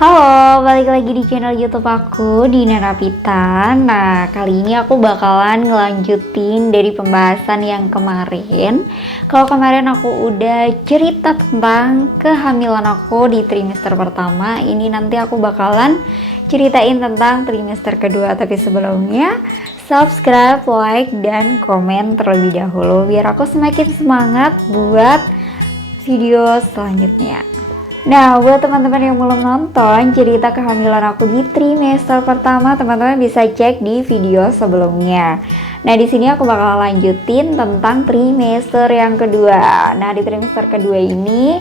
Halo, balik lagi di channel YouTube aku, Dina Rapita. Nah, kali ini aku bakalan ngelanjutin dari pembahasan yang kemarin. Kalau kemarin aku udah cerita tentang kehamilan aku di trimester pertama, ini nanti aku bakalan ceritain tentang trimester kedua. Tapi sebelumnya, subscribe, like, dan komen terlebih dahulu biar aku semakin semangat buat video selanjutnya. Nah, buat teman-teman yang belum nonton cerita kehamilan aku di trimester pertama, teman-teman bisa cek di video sebelumnya. Nah, di sini aku bakal lanjutin tentang trimester yang kedua. Nah, di trimester kedua ini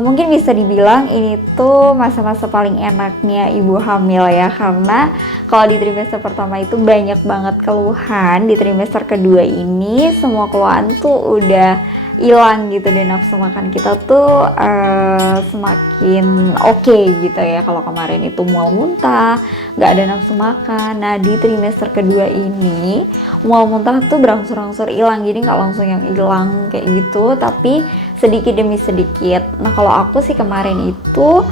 mungkin bisa dibilang ini tuh masa-masa paling enaknya ibu hamil ya, karena kalau di trimester pertama itu banyak banget keluhan. Di trimester kedua ini semua keluhan tuh udah hilang gitu, dan nafsu makan kita tuh semakin oke gitu ya. Kalau kemarin itu mual muntah, nggak ada nafsu makan. Nah, di trimester kedua ini mual muntah tuh berangsur-angsur hilang, jadi nggak langsung yang hilang kayak gitu, tapi sedikit demi sedikit. Nah, kalau aku sih kemarin itu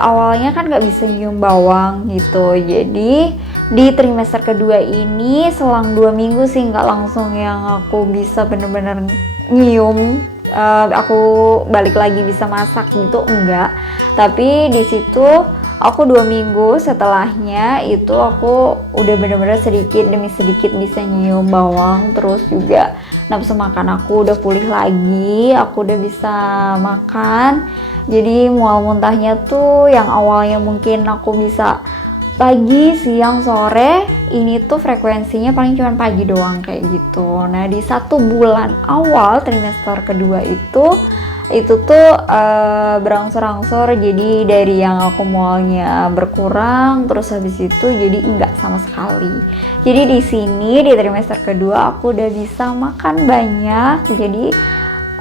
awalnya kan nggak bisa nyium bawang gitu, jadi di trimester kedua ini selang 2 minggu sih nggak langsung yang aku bisa bener-bener nyium, aku balik lagi bisa masak gitu, enggak. Tapi di situ aku 2 minggu setelahnya itu aku udah bener-bener sedikit demi sedikit bisa nyium bawang, terus juga nafsu makan aku udah pulih lagi, aku udah bisa makan. Jadi mual muntahnya tuh yang awalnya mungkin aku bisa pagi, siang, sore, ini tuh frekuensinya paling cuma pagi doang kayak gitu. Nah, di 1 bulan awal trimester kedua itu tuh berangsur-angsur, jadi dari yang aku mualnya berkurang, terus habis itu jadi enggak sama sekali. Jadi di sini di trimester kedua aku udah bisa makan banyak, jadi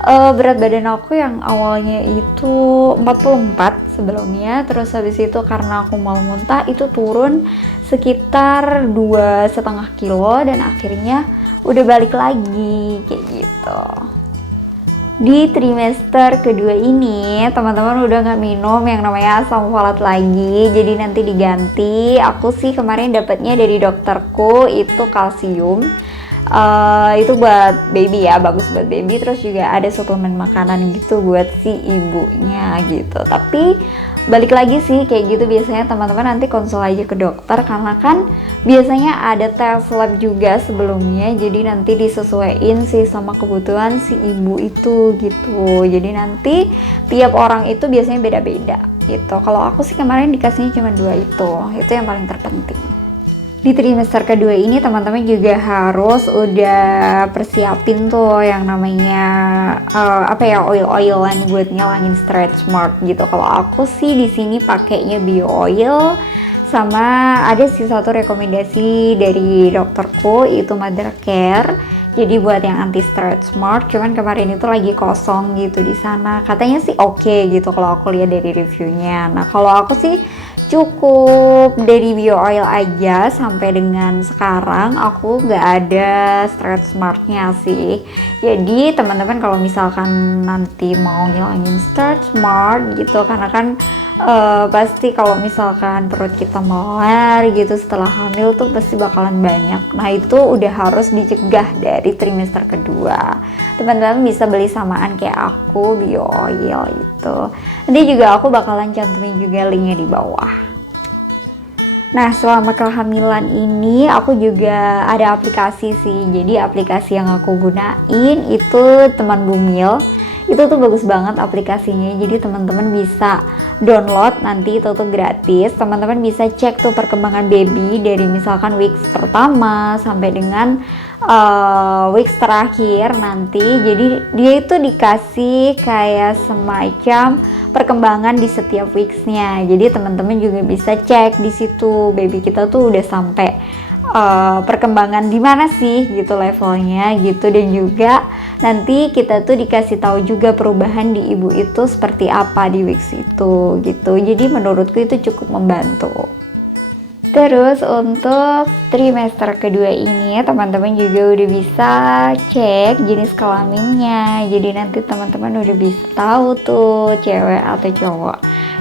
berat badan aku yang awalnya itu 44 sebelumnya, terus habis itu karena aku mau muntah itu turun sekitar 2,5 kilo, dan akhirnya udah balik lagi kayak gitu. Di trimester kedua ini teman-teman udah nggak minum yang namanya asam folat lagi, jadi nanti diganti. Aku sih kemarin dapatnya dari dokterku itu kalsium. Itu buat baby ya, bagus buat baby, terus juga ada suplemen makanan gitu buat si ibunya gitu. Tapi balik lagi sih kayak gitu, biasanya teman-teman nanti konsul aja ke dokter, karena kan biasanya ada tes lab juga sebelumnya, jadi nanti disesuaiin sih sama kebutuhan si ibu itu gitu. Jadi nanti tiap orang itu biasanya beda-beda gitu. Kalau aku sih kemarin dikasihnya cuma 2 itu yang paling terpenting. Di trimester kedua ini teman-teman juga harus udah persiapin tuh yang namanya oil-oilan buat ngilangin stretch mark gitu. Kalau aku sih di sini pakainya bio oil, sama ada sih satu rekomendasi dari dokterku itu Mother Care. Jadi buat yang anti stretch mark, cuman kemarin itu lagi kosong gitu di sana. Katanya sih oke gitu kalau aku lihat dari reviewnya. Nah, kalau aku sih cukup dari bio oil aja. Sampai dengan sekarang aku nggak ada stretch marknya sih. Jadi teman-teman kalau misalkan nanti mau ngilangin stretch mark gitu, karena kan pasti kalau misalkan perut kita melar gitu setelah hamil tuh pasti bakalan banyak. Nah, itu udah harus dicegah dari trimester kedua. Teman-teman bisa beli samaan kayak aku bio oil gitu. Nanti juga aku bakalan cantumin juga linknya di bawah. Nah, selama kehamilan ini aku juga ada aplikasi sih. Jadi aplikasi yang aku gunain itu Teman Bumil. Itu tuh bagus banget aplikasinya. Jadi teman-teman bisa download, nanti itu tuh gratis. Teman-teman bisa cek tuh perkembangan baby dari misalkan weeks pertama sampai dengan weeks terakhir nanti. Jadi dia itu dikasih kayak semacam perkembangan di setiap weeks-nya. Jadi teman-teman juga bisa cek di situ baby kita tuh udah sampai perkembangan di mana sih gitu levelnya gitu, dan juga nanti kita tuh dikasih tahu juga perubahan di ibu itu seperti apa di weeks itu gitu. Jadi menurutku itu cukup membantu. Terus untuk trimester kedua ini teman-teman juga udah bisa cek jenis kelaminnya. Jadi nanti teman-teman udah bisa tahu tuh cewek atau cowok.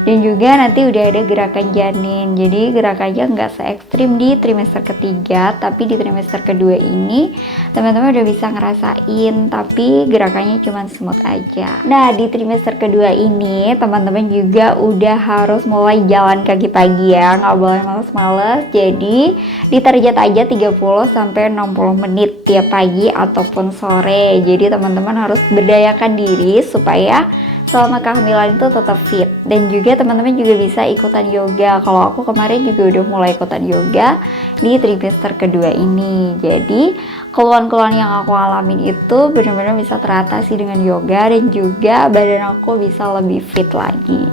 Dan juga nanti udah ada gerakan janin. Jadi gerakannya nggak se ekstrim di trimester ketiga, tapi di trimester kedua ini teman-teman udah bisa ngerasain, tapi gerakannya cuma smooth aja. Nah, di trimester kedua ini teman-teman juga udah harus mulai jalan kaki pagi ya, nggak boleh males-males. Jadi ditarget aja 30-60 menit tiap pagi ataupun sore. Jadi teman-teman harus berdayakan diri supaya selama kehamilan itu tetap fit. Dan juga teman-teman juga bisa ikutan yoga. Kalau aku kemarin juga udah mulai ikutan yoga di trimester kedua ini. Jadi keluhan-keluhan yang aku alamin itu benar-benar bisa teratasi dengan yoga, dan juga badan aku bisa lebih fit lagi.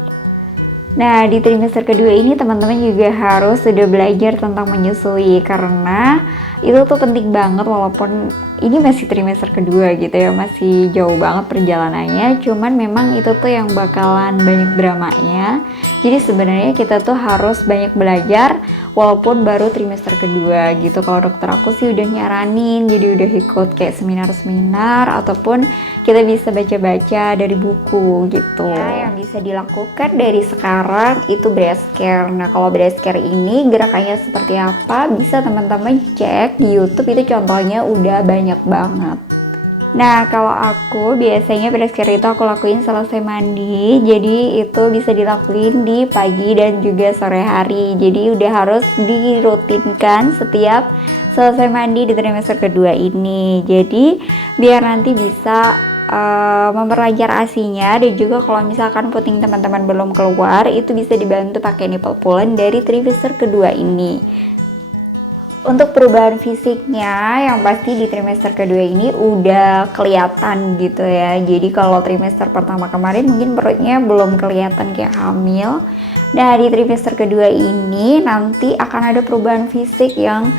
Nah, di trimester kedua ini teman-teman juga harus sudah belajar tentang menyusui, karena itu tuh penting banget walaupun ini masih trimester kedua gitu ya, masih jauh banget perjalanannya, cuman memang itu tuh yang bakalan banyak dramanya. Jadi sebenarnya kita tuh harus banyak belajar walaupun baru trimester kedua gitu. Kalau dokter aku sih udah nyaranin, jadi udah ikut kayak seminar-seminar ataupun kita bisa baca-baca dari buku gitu. Ya, yang bisa dilakukan dari sekarang itu breast care. Nah, kalau breast care ini gerakannya seperti apa bisa teman-teman cek di YouTube, itu contohnya udah banyak banget. Nah, kalau aku biasanya breast care itu aku lakuin selesai mandi. Jadi itu bisa dilakuin di pagi dan juga sore hari. Jadi udah harus dirutinkan setiap selesai mandi di trimester kedua ini. Jadi biar nanti bisa memperlancar ASI-nya, dan juga kalau misalkan puting teman-teman belum keluar, itu bisa dibantu pakai nipple pull dari trimester kedua ini. Untuk perubahan fisiknya yang pasti di trimester kedua ini udah kelihatan gitu ya. Jadi kalau trimester pertama kemarin mungkin perutnya belum kelihatan kayak hamil. Nah, di trimester kedua ini nanti akan ada perubahan fisik yang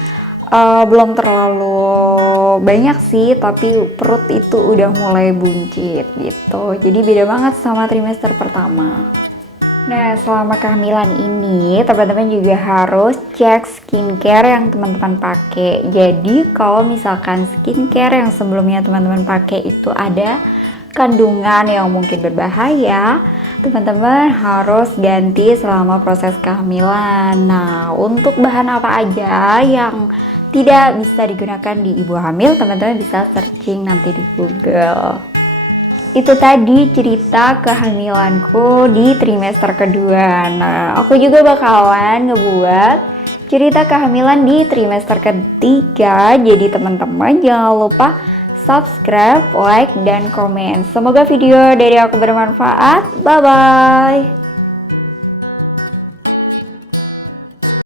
belum terlalu banyak sih, tapi perut itu udah mulai buncit gitu. Jadi beda banget sama trimester pertama. Nah, selama kehamilan ini teman-teman juga harus cek skincare yang teman-teman pakai. Jadi kalau misalkan skincare yang sebelumnya teman-teman pakai itu ada kandungan yang mungkin berbahaya, teman-teman harus ganti selama proses kehamilan. Nah, untuk bahan apa aja yang tidak bisa digunakan di ibu hamil, teman-teman bisa searching nanti di Google. Itu tadi cerita kehamilanku di trimester kedua. Nah, aku juga bakalan ngebuat cerita kehamilan di trimester ketiga. Jadi teman-teman jangan lupa subscribe, like, dan komen. Semoga video dari aku bermanfaat. Bye-bye.